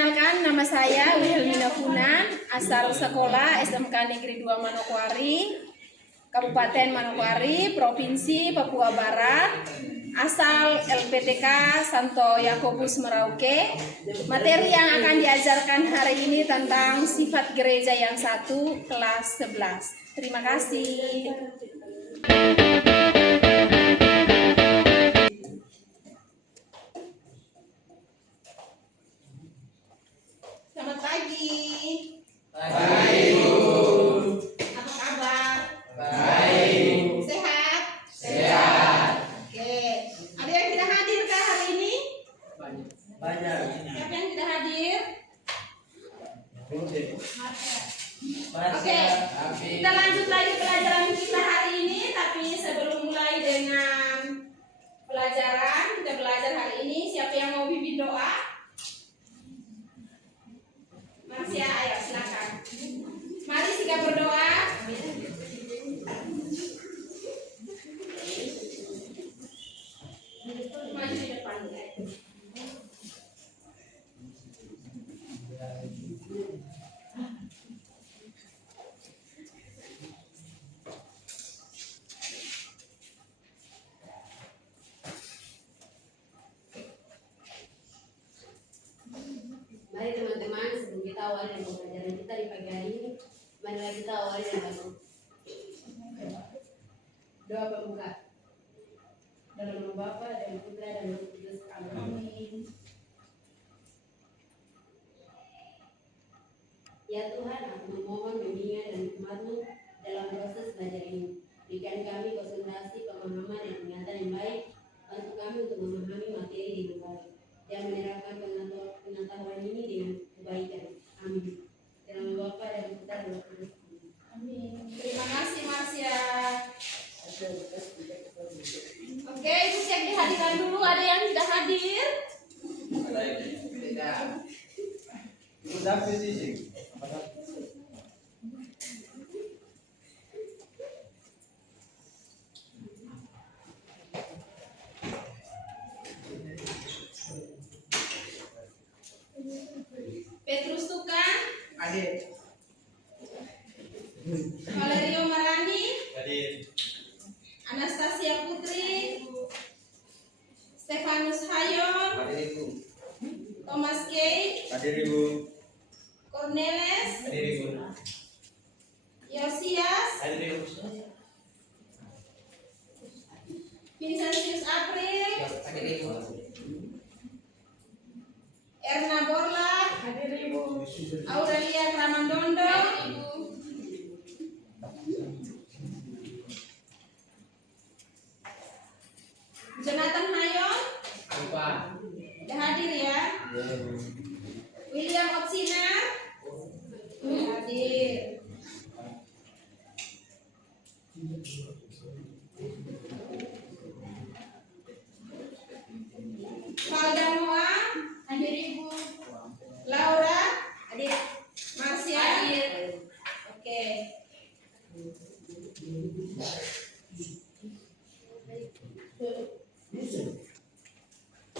Perkenalkan, nama saya Wilhelmina Funan, asal sekolah SMK Negeri 2 Manokwari, Kabupaten Manokwari, Provinsi Papua Barat, asal LPTK Santo Yakobus Merauke. Materi yang akan diajarkan hari ini tentang sifat gereja yang 1, kelas 11. Terima kasih. Selamat pagi. Baik, Bu. Apa kabar? Baik. Sehat? Sehat. Oke. Ada yang tidak hadir kah hari ini? Banyak. Siapa yang tidak hadir? Oke. Kita lanjut lagi pelajaran kita hari ini, tapi sebelum mulai dengan pelajaran, kita belajar hari ini. Siapa yang mau pimpin doa? Marsya, ayo silakan. Mari kita berdoa. Maju di depan. Mari teman-teman, sebelum kita awali dengan pembelajaran kita di pagi hari ini, marilah kita awali dengan doa pembuka. Dalam nama Bapa dan Putra dan Roh Kudus. Amin. Ya Tuhan, aku memohon bimbingan dan hikmat-Mu dalam proses belajar ini. Berikan kami konsentrasi, pemahaman dan ingatan yang baik. Bantu kami untuk memahami materi dengan baik dan menerapkan pengetahuan ini dengan kebaikan. Amin. Dalam nama Bapa dan Putra dan Roh Kudus. Amin. Terima kasih Marsya. Oke, Ibu cek dihadirkan dulu. Ada yang tidak hadir? Ada yang tidak. Ibu David sih. Petrus Tukan, Hadir. Valerio Marani, Hadir. Anastasia Putri, Stefanus Hayon, Hadir Ibu. Thomas Kay, Hadir Ibu. Cornelis, Hadir Ibu. Yosias, Hadir Ibu. Vincentius April, Hadir Ibu. Erna Borla, Aurelia Kramandondo, Jonathan Hayon, Lupa. udah hadir ya. William Otsinar, hadir. Valda Noah, hadir Ibu. Laura, hadir. Marsya, hadir. Oke.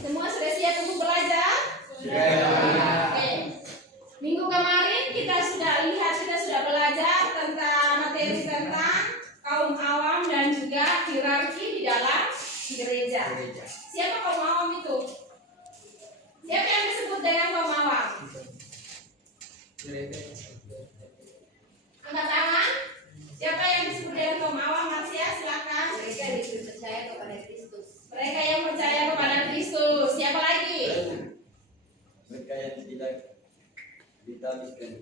Semua sudah siap untuk belajar? Oke. Minggu kemarin kita sudah belajar tentang materi tentang kaum awam dan juga hierarki di dalam gereja. Siapa kaum awam itu? Siapa yang disebut dengan kaum awam? Angkat tangan. Siapa yang disebut dengan kaum awam? Marsya, silakan. Mereka yang percaya kepada Kristus. Mereka yang percaya kepada Kristus. Siapa lagi? Mereka yang tidak ditabiskan.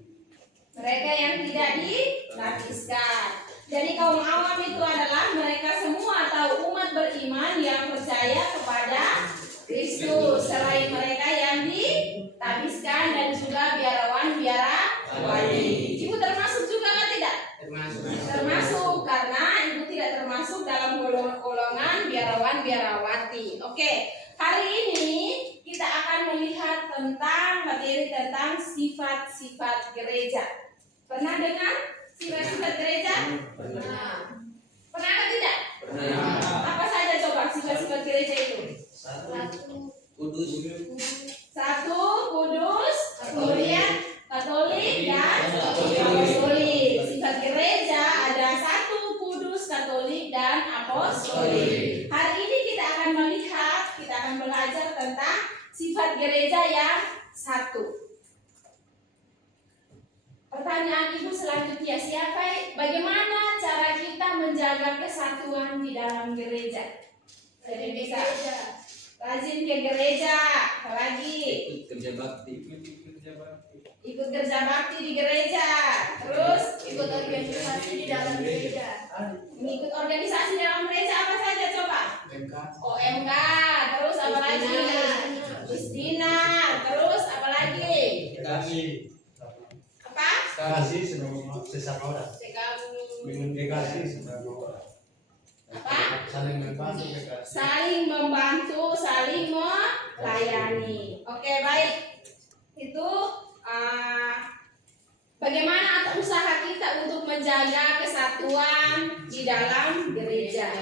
Mereka yang tidak ditabiskan. Jadi kaum awam itu adalah mereka semua atau umat beriman yang percaya kepada Kristus. Selain mereka yang ditabiskan dan juga biarawan-biarawati. Ibu termasuk juga kan tidak? Termasuk, karena ibu tidak termasuk dalam golongan biarawan-biarawati. Oke, hari ini kita akan melihat tentang materi tentang sifat-sifat gereja. Pernah dengar sifat-sifat gereja? Pernah. Pernah atau tidak? Pernah. Apa saja coba sifat-sifat gereja itu? Satu. Kudus. Satu, kudus. pertanyaan Ibu selanjutnya, bagaimana cara kita menjaga kesatuan di dalam gereja? Jadi bisa rajin ke gereja, apalagi Ikut kerja bakti. ikut kerja bakti di gereja, terus ikut organisasi di dalam gereja. Mengikut organisasi dalam gereja apa saja coba? OMK, terus apa lagi? Justina, terus apa lagi? Apa? Kasih sesama orang. Kasih sesama orang. Apa? Saling membantu kasih. Saling membantu, saling melayani. Oke, baik. Itu bagaimana usaha kita untuk menjaga kesatuan di dalam gereja.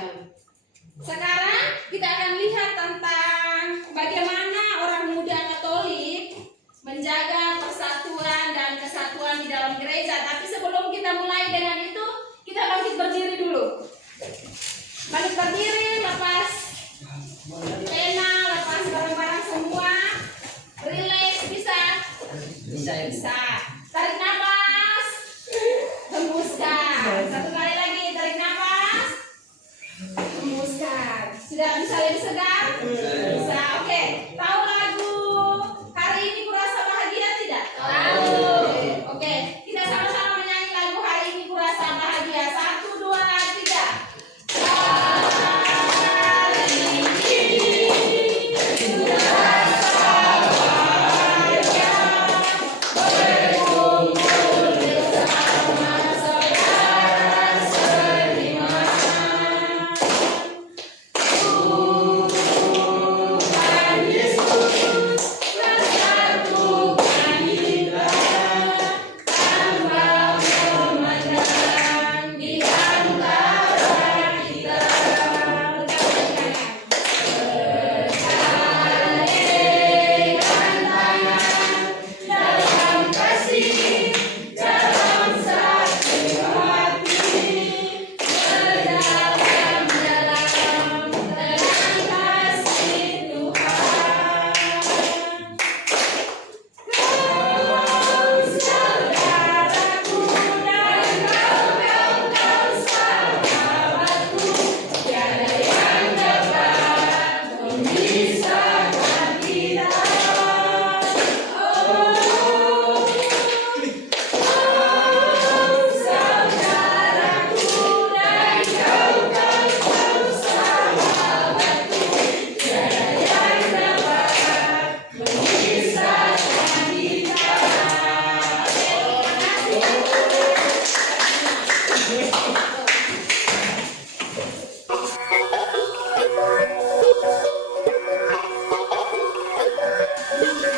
Sekarang kita akan lihat tentang bagaimana orang muda Katolik menjaga persatuan dan kesatuan di dalam gereja. Tapi sebelum kita mulai dengan itu, kita bangkit berdiri dulu. Bangkit berdiri, lepas pena, lepas barang-barang semua. Relax, bisa? Bisa. Tarik nafas, hembuskan. Satu kali lagi, tarik nafas, hembuskan. Sudah bisa lebih segar? Bisa. Oke. Tahu lagu Hari Ini Kurasa Bahagia tidak? Tahu. Oke. Kita sama-sama menyanyi lagu Hari Ini Kurasa Bahagia. 1, 2, 3.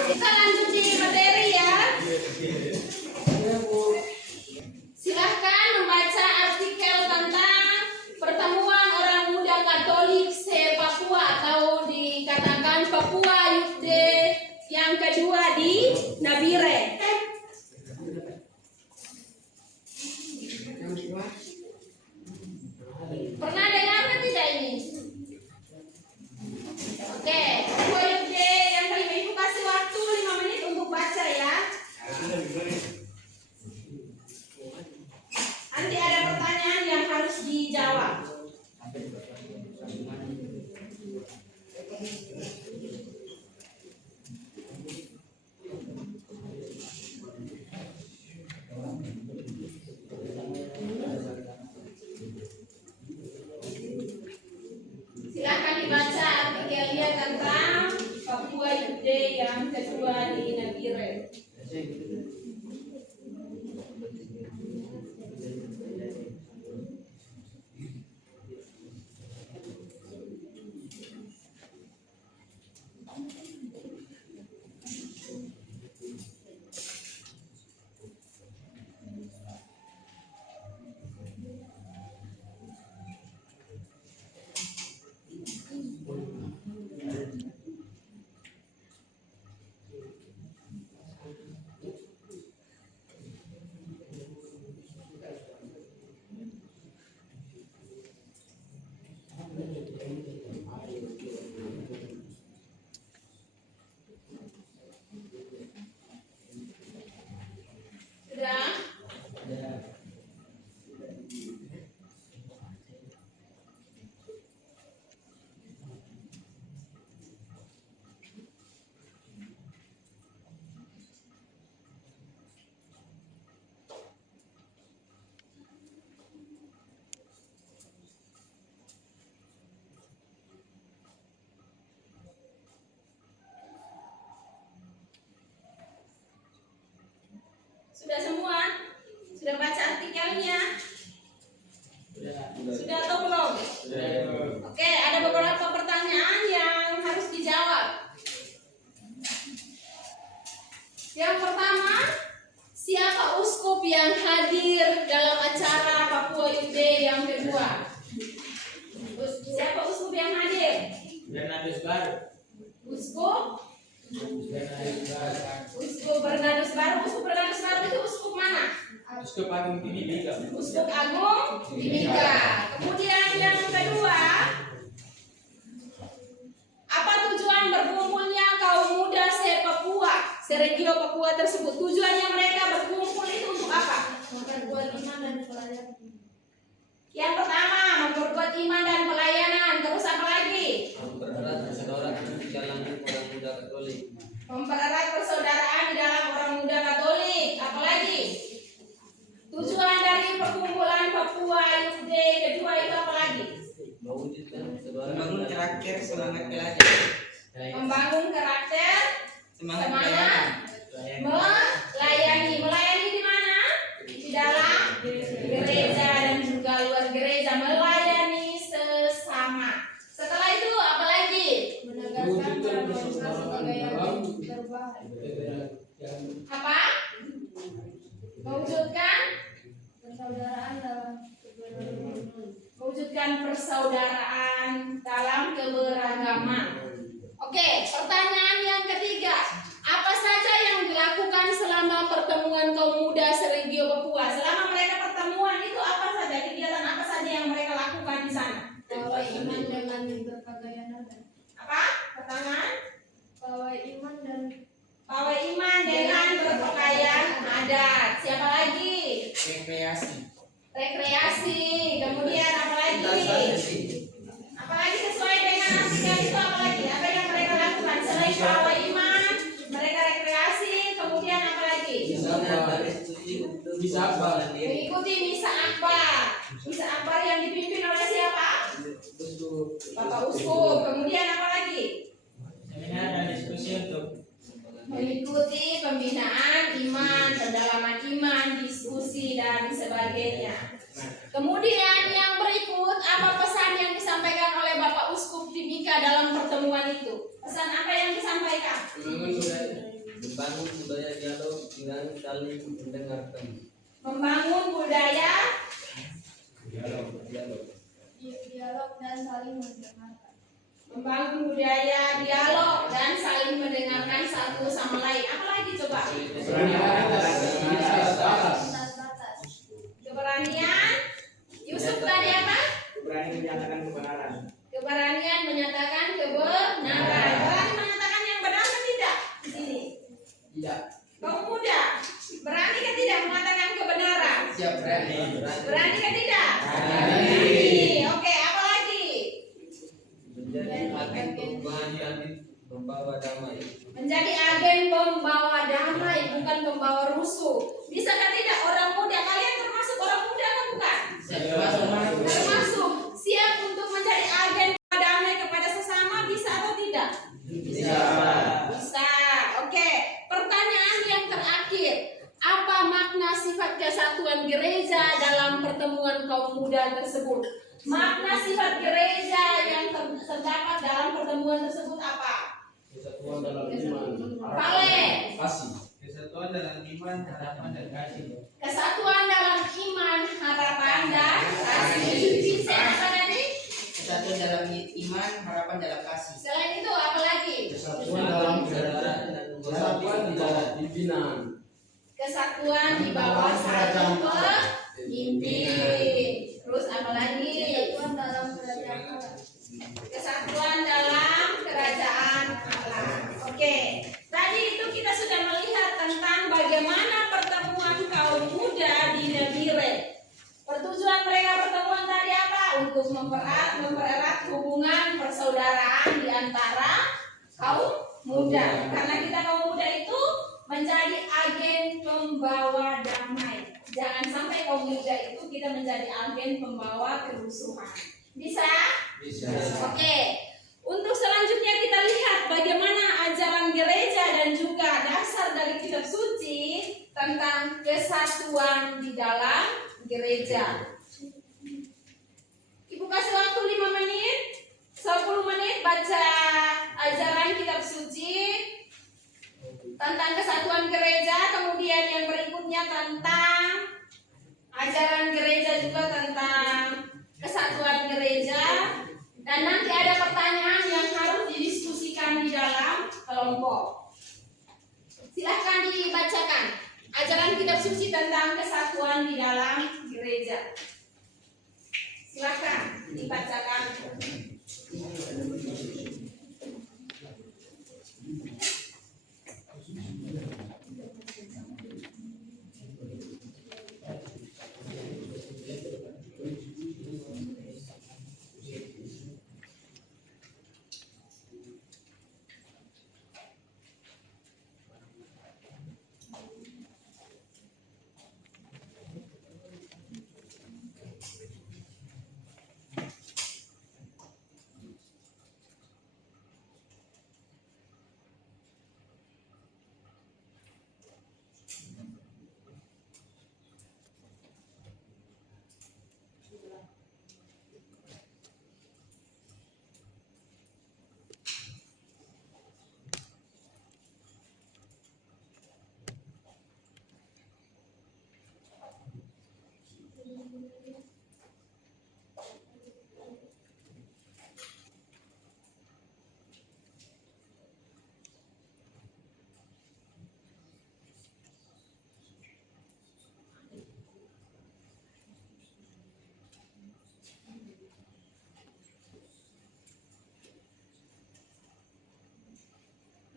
Kita lanjut di materi ya. Silahkan membaca artikel tentang pertemuan orang muda Katolik se-Papua atau dikatakan Papua Youth Day yang kedua di Nabire. Pernah dengar tidak ini? Oke, Papua Youth Day yang kelima. Ibu kasih waktu 5 menit untuk baca ya. Nanti ada pertanyaan yang harus dijawab. Silahkan dibaca artikelnya tentang Papua Youth Day yang kedua di Nabire. Yang pertama, siapa uskup yang hadir dalam acara Papua Youth Day yang kedua? Siapa uskup yang hadir? Bernardus Baru. Uskup Bernardus Baru. Uskup Bernardus Baru. Uskup Bernardus Baru itu uskup mana? Uskup Agung Timika. Uskup Agung Timika. Kemudian yang kedua, apa tujuan berkumpulnya kaum muda se-Papua, se-regio Papua tersebut? Tujuannya mereka berkumpul itu untuk apa? Memperkuat iman dan pelayanan. Yang pertama, memperkuat iman dan pelayanan. Terus apa lagi? Mempererat persaudaraan di dalam orang muda Katolik. Mempererat persaudaraan di dalam orang muda Katolik. Apalagi? Tujuan dari perkumpulan Papua Youth Day kedua itu apa lagi? Mewujudkan Membangun karakter semangat belajar. Membangun karakter, Semangat semangat belajar. melayani. Melayani di mana? Di dalam gereja dan juga luar gereja. Melayani sesama. Setelah itu apa lagi? Menegaskan peradaban sebagai yang terbaik. Apa? Mewujudkan Persaudaraan dalam keberagaman. mewujudkan persaudaraan dalam keberagaman. Oke, pertanyaan yang ketiga. Apa saja yang dilakukan selama pertemuan kaum muda se-regio Papua? Selama mereka pertemuan itu apa saja? Kegiatan apa saja yang mereka lakukan di sana? Pawai iman dengan berpakaian adat. Apa? Pertanyaan? Pawai iman dan Pawai iman dengan berpakaian adat. Siapa lagi? Rekreasi. Rekreasi. Kemudian apa lagi? Apalagi sesuai dengan artinya itu apa lagi? Apa yang mereka lakukan selain pawai iman, mereka rekreasi, kemudian apa lagi? Bisa apa? Mengikuti misa akbar. Misa akbar yang dipimpin oleh siapa? Bapak Uskup. Kemudian apa lagi? Seminar dan diskusi untuk Mengikuti pembinaan iman, pendalaman iman, diskusi dan sebagainya. Kemudian yang berikut, apa pesan yang disampaikan oleh Bapak Uskup Timika dalam pertemuan itu? Pesan apa yang disampaikan? Membangun budaya dialog dengan saling mendengarkan. Membangun budaya dialog dan saling mendengarkan. membangun budaya dialog dan saling mendengarkan satu sama lain. Apa lagi coba? Lintas batas. Keberanian. Yusuf tadi apa? berani menyatakan kebenaran. Keberanian menyatakan kebenaran. Berani menyatakan yang benar atau tidak? Di sini. Tidak. Kaum muda, berani kan tidak mengatakan kebenaran? Siap berani. Berani kan tidak? Berani. Oke, apa lagi? Menjadi agen perubahan yang membawa damai. Menjadi agen pembawa damai, bukan pembawa rusuh. Bisa kan tidak orang muda? Kalian termasuk orang muda atau bukan? Termasuk. Siap untuk menjadi agen pembawa damai kepada sesama, bisa atau tidak? Bisa. Bisa. Oke. Pertanyaan yang terakhir. Apa makna sifat kesatuan gereja dalam pertemuan kaum muda tersebut? Makna sifat gereja yang terdapat dalam pertemuan tersebut apa? Kesatuan dalam iman. Pale. Kasih. Kesatuan dalam iman, harapan dan kasih. Kesatuan dalam iman, harapan dan kasih. Bisa apa tadi? Kesatuan dalam iman, harapan dalam kasih. Selain itu apa lagi? Kesatuan dalam kesadaran dan kesatuan di dalam pimpinan. Kesatuan di bawah satu pemimpin. Terus apa lagi? Kesatuan dalam kerajaan Allah. Kesatuan dalam kerajaan Allah. Oke. Tadi itu kita sudah melihat tentang bagaimana pertemuan kaum muda di Nebire. Pertujuan mereka pertemuan tadi apa? Untuk mempererat hubungan persaudaraan di antara kaum muda. Karena kita kaum muda itu menjadi agen pembawa damai. Jangan sampai kaum muda itu kita menjadi agen pembawa kerusuhan. Bisa? Bisa. Oke. Untuk selanjutnya kita lihat bagaimana ajaran gereja dan juga dasar dari kitab suci tentang kesatuan di dalam gereja. Ibu kasih waktu 5 menit, 10 menit baca ajaran kitab suci tentang kesatuan gereja. kelompok. Silahkan dibacakan ajaran kitab suci tentang kesatuan di dalam gereja. Silahkan dibacakan.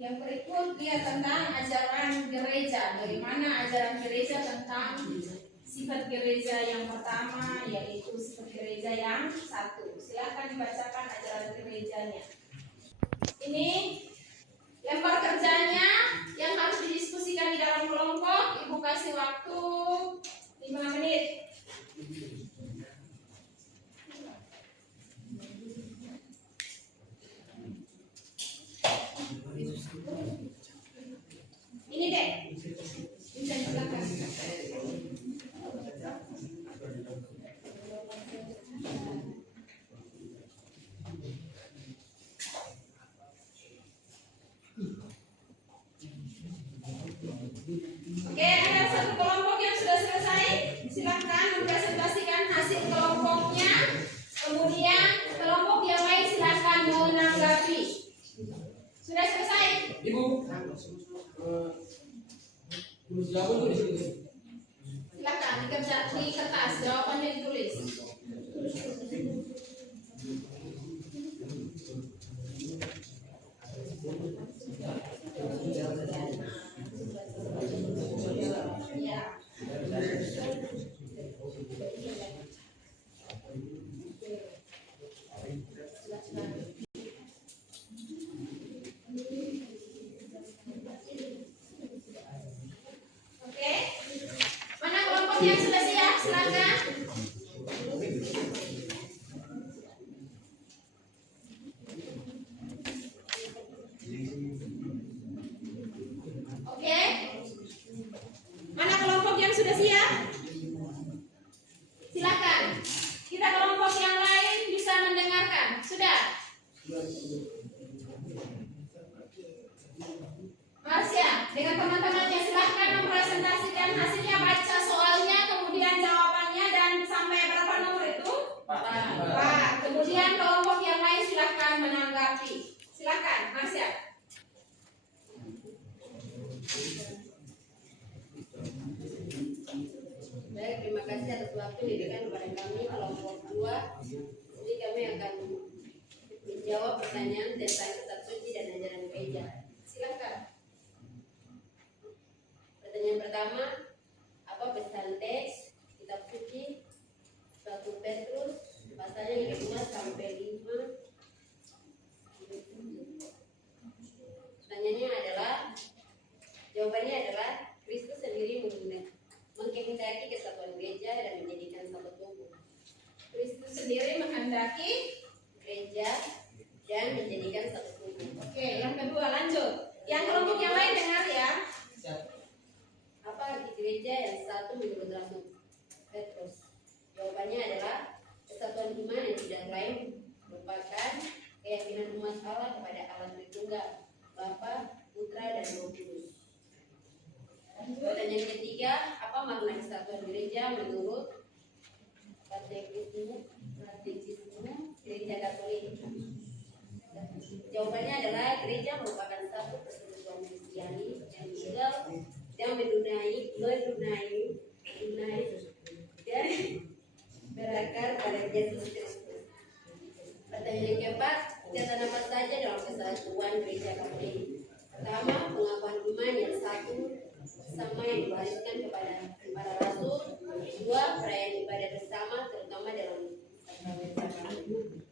Yang berikut lihat tentang ajaran gereja. Bagaimana ajaran gereja tentang sifat gereja yang pertama, yaitu sifat gereja yang satu. Silahkan dibacakan ajaran gerejanya. Ini lempar kerjanya yang harus didiskusikan di dalam kelompok. Ibu kasih waktu 5 menit. Ini deh, bisa silakan. Oke, ada satu kelompok yang sudah selesai. Silakan mempresentasikan hasil kelompoknya. Kemudian kelompok yang lain silakan menanggapi. Sudah selesai? Ibu. Tulis jawaban tuh di sini. Silakan di kertas jawabannya ditulis. Ya. Oke. Mana kelompok yang sudah siap? Silakan. Oke. Mana kelompok yang sudah siap? Silakan. Kita kelompok yang lain bisa mendengarkan. Sudah? Marsya, dengan teman-temannya silahkan mempresentasikan hasilnya, baca soalnya, kemudian jawabannya, dan sampai berapa nomor itu? 4. Kemudian kelompok yang lain silahkan menanggapi. Silahkan, Marsya. Baik, terima kasih atas waktu diberikan kepada kami kelompok 2. Jadi kami akan menjawab pertanyaan tentang kitab suci dan ajaran gereja. Silakan. Pertanyaan pertama, apa pesan teks kitab suci 1 Petrus pasalnya yang kedua sampai 5? Pertanyaannya adalah, jawabannya adalah Kristus sendiri menghendaki kesatuan gereja dan menjadikan satu tubuh. Kristus sendiri menghendaki. Gereja dan menjadikan satu tubuh. Oke, yang kedua lanjut. Yang kelompok yang lain dengar ya. Apa arti gereja yang satu menurut Rasul Petrus? Jawabannya adalah kesatuan iman yang tidak lain merupakan keyakinan umat Allah kepada Allah Tritunggal, Bapa, Putra, dan Roh Kudus. Pertanyaan ketiga, apa makna kesatuan gereja menurut katekisme gereja Katolik? Jawabannya adalah gereja merupakan satu persekutuan Kristiani yang legal yang menunai dan berakar pada Yesus Kristus. Pertanyaan yang keempat, catat apa saja dalam kesatuan gereja Katolik? Pertama, pengakuan iman yang satu sama yang diwariskan kepada para rasul. Kedua, perayaan ibadah bersama terutama dalam sakramen sakramen.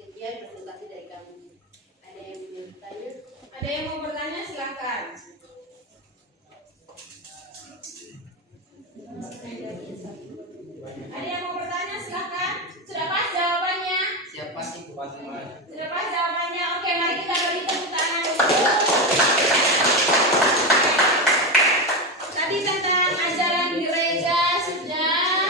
Sekian presentasi dari kami. Ada yang ingin bertanya? Ada yang mau bertanya silakan. Ada yang mau bertanya silakan. Sudah pas jawabannya? Siapa sih Bupati Malang? Sudah pas jawabannya? Oke, mari kita beri tepuk tangan. Tadi tentang ajaran gereja sudah.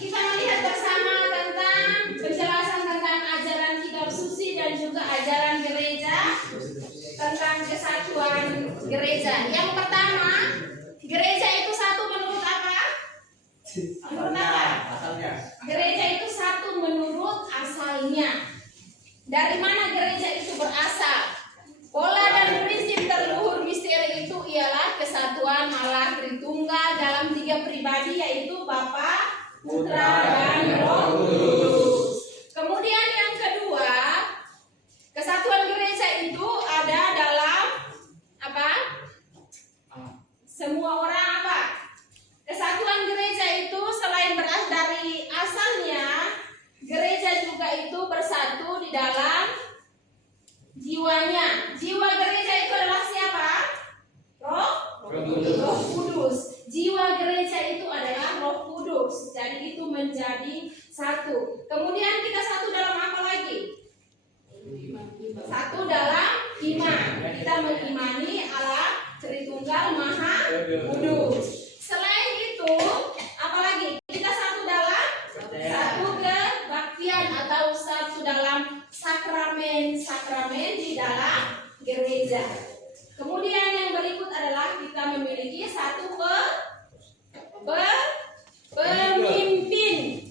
Kita melihat bersama tentang penjelasan tentang ajaran kitab suci dan juga ajaran gereja, tentang kesatuan gereja. Yang pertama, gereja itu satu menurut apa? Menurut apa? Asalnya. Gereja itu satu menurut asalnya. Dari mana gereja itu berasal? Pola dan prinsip terluhur misteri itu ialah kesatuan Allah Tritunggal dalam 3 pribadi, yaitu Bapa, Putra, dan Roh Kudus. Kemudian yang kedua, kesatuan gereja itu ada dalam apa? Semua orang apa? Kesatuan gereja itu selain berasal dari asalnya, gereja juga itu bersatu di dalam jiwanya. Jiwa gereja itu adalah siapa? Roh Kudus. Jiwa gereja itu adalah Roh Kudus. Jadi itu menjadi satu. Kemudian kita satu dalam apa lagi? Satu dalam iman. Kita mengimani Allah Tritunggal Maha Kudus. Selain itu, apalagi kita satu dalam satu kebaktian atau satu dalam sakramen di dalam gereja. Kemudian yang berikut adalah kita memiliki satu pemimpin.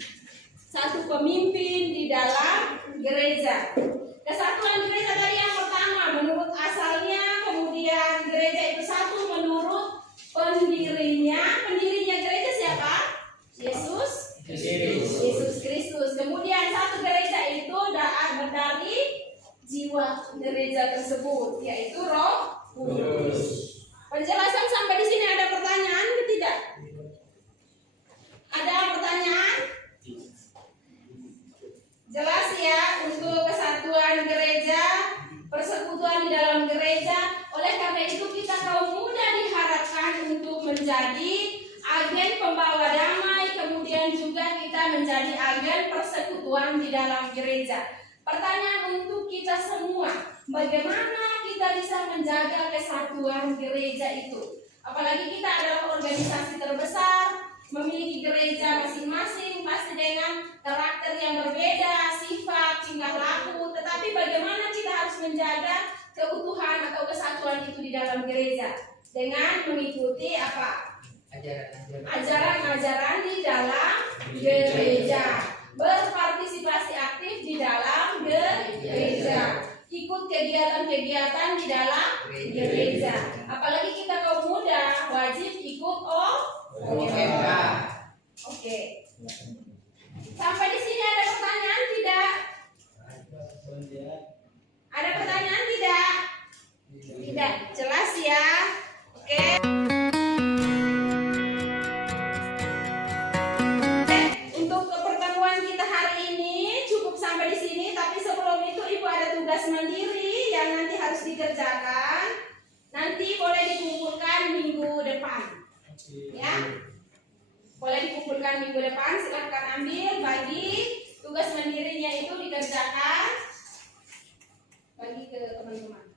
Satu pemimpin di dalam gereja. Kesatuan gereja tadi yang pertama menurut asalnya, kemudian gereja itu satu menurut pendirinya. Pendirinya gereja siapa? Yesus Kristus. Kemudian satu gereja itu dari jiwa gereja tersebut, yaitu Roh Kudus. Penjelasan sampai di sini ada pertanyaan tidak? Ada pertanyaan? Jelas ya untuk kesatuan gereja, persekutuan di dalam gereja. Oleh karena itu kita kaum muda diharapkan untuk menjadi agen pembawa damai, kemudian juga kita menjadi agen persekutuan di dalam gereja. Pertanyaan untuk kita semua, bagaimana kita bisa menjaga kesatuan gereja itu? Apalagi kita adalah organisasi terbesar, memiliki gereja masing-masing, pasti dengan karakter yang berbeda, sifat, tingkah laku. Tetapi bagaimana kita harus menjaga keutuhan atau kesatuan itu di dalam gereja? Dengan mengikuti apa? Ajaran-ajaran di dalam gereja. Berpartisipasi aktif di dalam gereja. Ikut kegiatan-kegiatan di dalam gereja. Apalagi kita kaum muda wajib ikut OMK. Oke. Sampai di sini ada pertanyaan tidak? Ada pertanyaan tidak? Tidak. Jelas ya? Oke. Untuk pertemuan kita hari ini cukup sampai di sini. Tapi sebelum itu Ibu ada tugas mandiri yang nanti harus dikerjakan. Nanti boleh dikumpulkan minggu depan. Ya, boleh dikumpulkan minggu depan. Silahkan ambil, bagi tugas mandirinya itu dikerjakan, bagi ke teman-teman.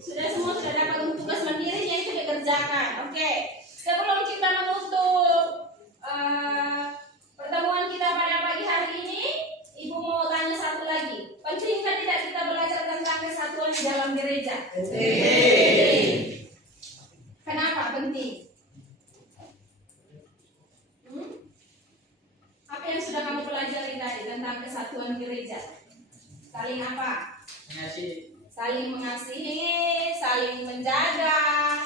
Sudah semua sudah dapat tugas mandiri persatuan gereja. Saling apa? Mengasihi. Saling mengasihi, saling menjaga,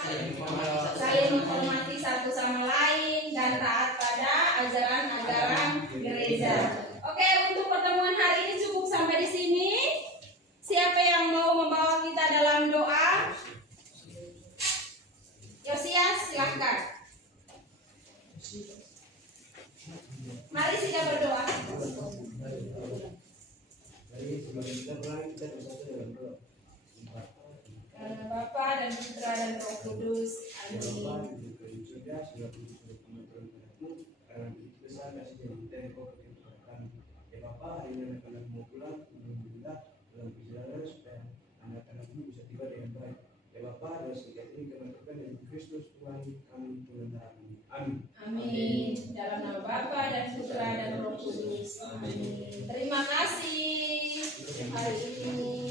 saling menghormati satu sama lain, dan taat pada ajaran-ajaran gereja. Oke, untuk pertemuan hari ini cukup sampai di sini. Siapa yang mau membawa kita dalam doa? Yosias, silahkan. Mari kita berdoa. Karena Bapa dan Putra dan Roh Kudus. Amin. Amin. Dalam nama Bapa dan Putra dan Roh Kudus. Amin. Terima kasih hari ini.